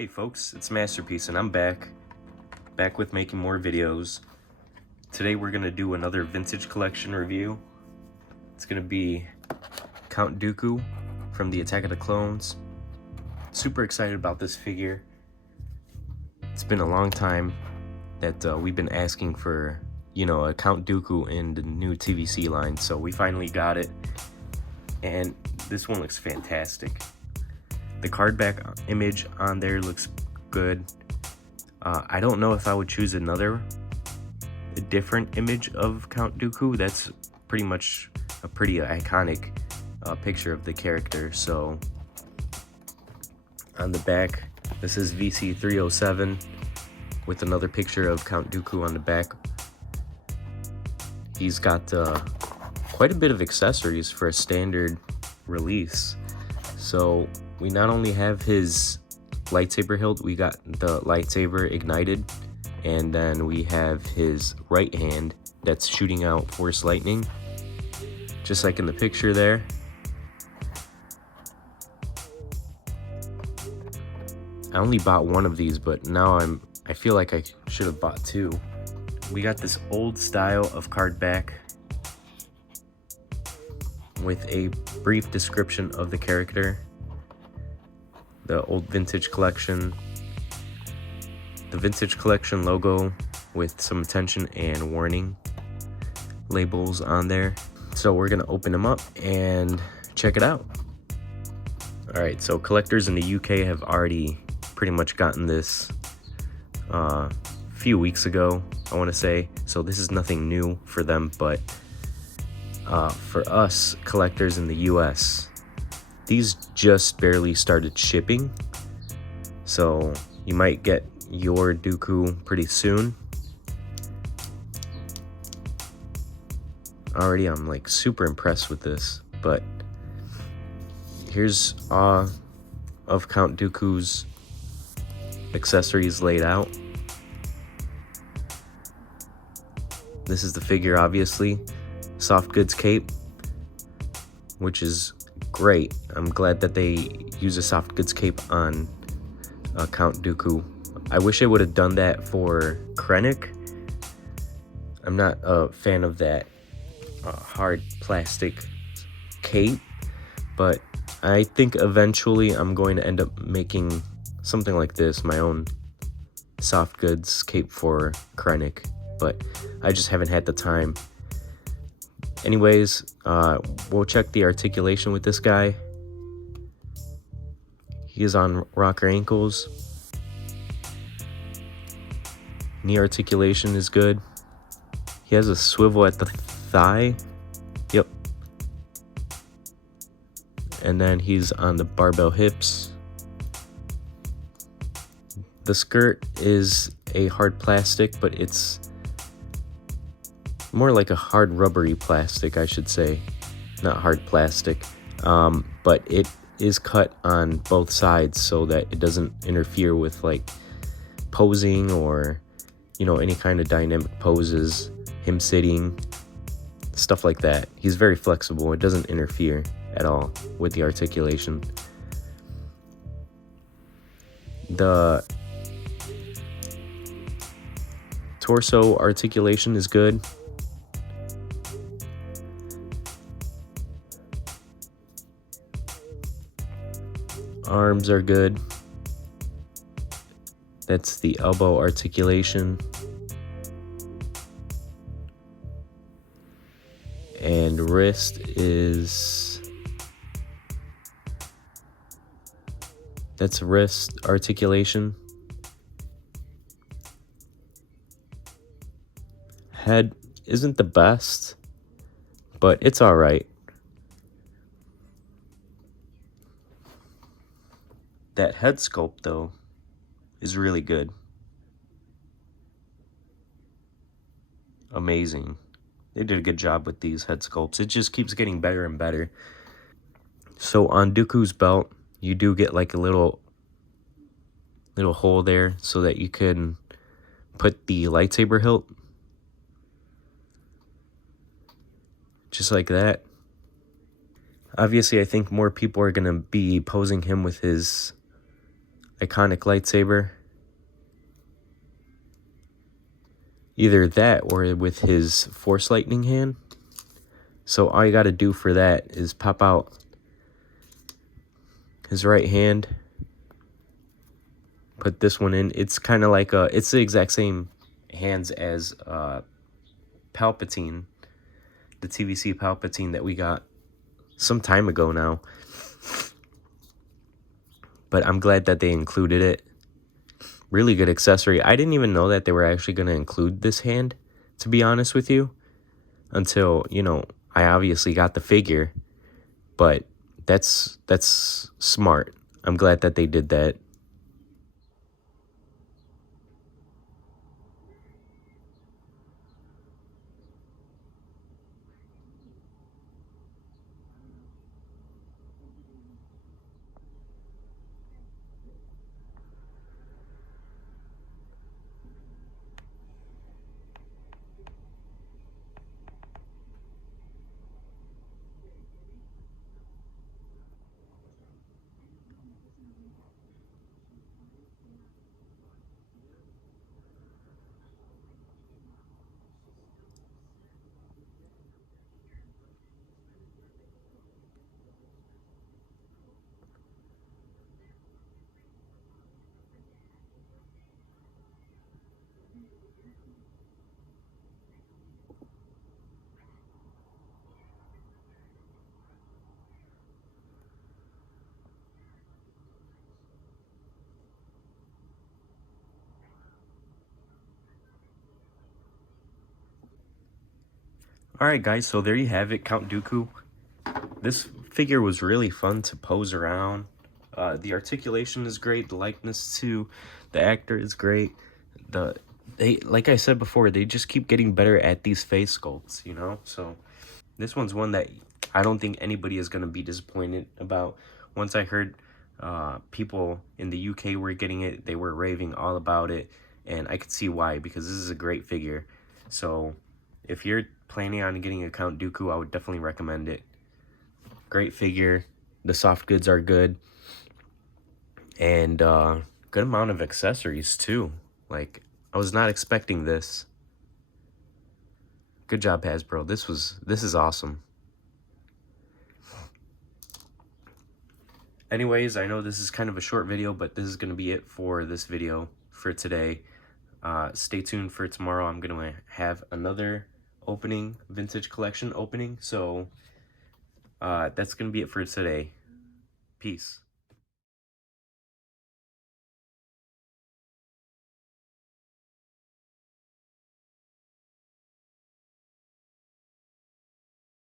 Hey folks, it's Masterpiece and I'm back with making more videos. Today we're gonna do another vintage collection review. It's gonna be Count Dooku from the Attack of the Clones. Super excited about this figure. It's been a long time that we've been asking for, a Count Dooku in the new TVC line, so we finally got it. And this one looks fantastic. The card back image on there looks good. I don't know if I would choose a different image of Count Dooku. That's pretty much a pretty iconic picture of the character. So on the back, this is VC 307 with another picture of Count Dooku on the back. He's got quite a bit of accessories for a standard release. So we not only have his lightsaber hilt, we got the lightsaber ignited, and then we have his right hand that's shooting out force lightning, just like in the picture there. I only bought one of these, but now I feel like I should have bought two. We got this old style of card back with a brief description of the character. The old vintage collection, the vintage collection logo with some attention and warning labels on there. So we're gonna open them up and check it out. All right, so collectors in the UK have already pretty much gotten this a few weeks ago, I want to say. So this is nothing new for them, but for us collectors in the US, these just barely started shipping, so you might get your Dooku pretty soon. Already I'm like super impressed with this, but here's of Count Dooku's accessories laid out. This is the figure, obviously. Soft goods cape, which is great. I'm glad that they use a soft goods cape on Count Dooku. I wish they would have done that for Krennic. I'm not a fan of that hard plastic cape, but I think eventually I'm going to end up making something like this, my own soft goods cape for Krennic, but I just haven't had the time. Anyways, we'll check the articulation with this guy. He is on rocker ankles. Knee articulation is good. He has a swivel at the thigh. Yep. And then he's on the barbell hips. The skirt is a hard plastic, but it's more like a hard rubbery plastic, I should say. Not hard plastic, but it is cut on both sides so that it doesn't interfere with like posing or any kind of dynamic poses, him sitting, stuff like that. He's very flexible. It doesn't interfere at all with the articulation. The torso articulation is good. Arms are good. That's the elbow articulation. And wrist that's wrist articulation. Head isn't the best, but it's all right. That head sculpt, though, is really good. Amazing. They did a good job with these head sculpts. It just keeps getting better and better. So on Dooku's belt, you do get like a little hole there so that you can put the lightsaber hilt. Just like that. Obviously, I think more people are going to be posing him with his iconic lightsaber. Either that or with his Force Lightning hand. So all you got to do for that is pop out his right hand. Put this one in. It's kind of like it's the exact same hands as Palpatine, the TVC Palpatine that we got some time ago now. But I'm glad that they included it. Really good accessory. I didn't even know that they were actually going to include this hand, to be honest with you, until, you know, I obviously got the figure. But that's smart. I'm glad that they did that. Alright guys, so there you have it, Count Dooku. This figure was really fun to pose around. The articulation is great, the likeness to the actor is great. They, like I said before, they just keep getting better at these face sculpts, you know? So this one's one that I don't think anybody is going to be disappointed about. Once I heard people in the UK were getting it, they were raving all about it, and I could see why, because this is a great figure. So if you're planning on getting a Count Dooku, I would definitely recommend it. Great figure. The soft goods are good. And good amount of accessories too. Like, I was not expecting this. Good job, Hasbro. This is awesome. Anyways, I know this is kind of a short video, but this is going to be it for this video for today. Stay tuned for tomorrow. I'm going to have another opening, vintage collection opening. So that's going to be it for today. Peace.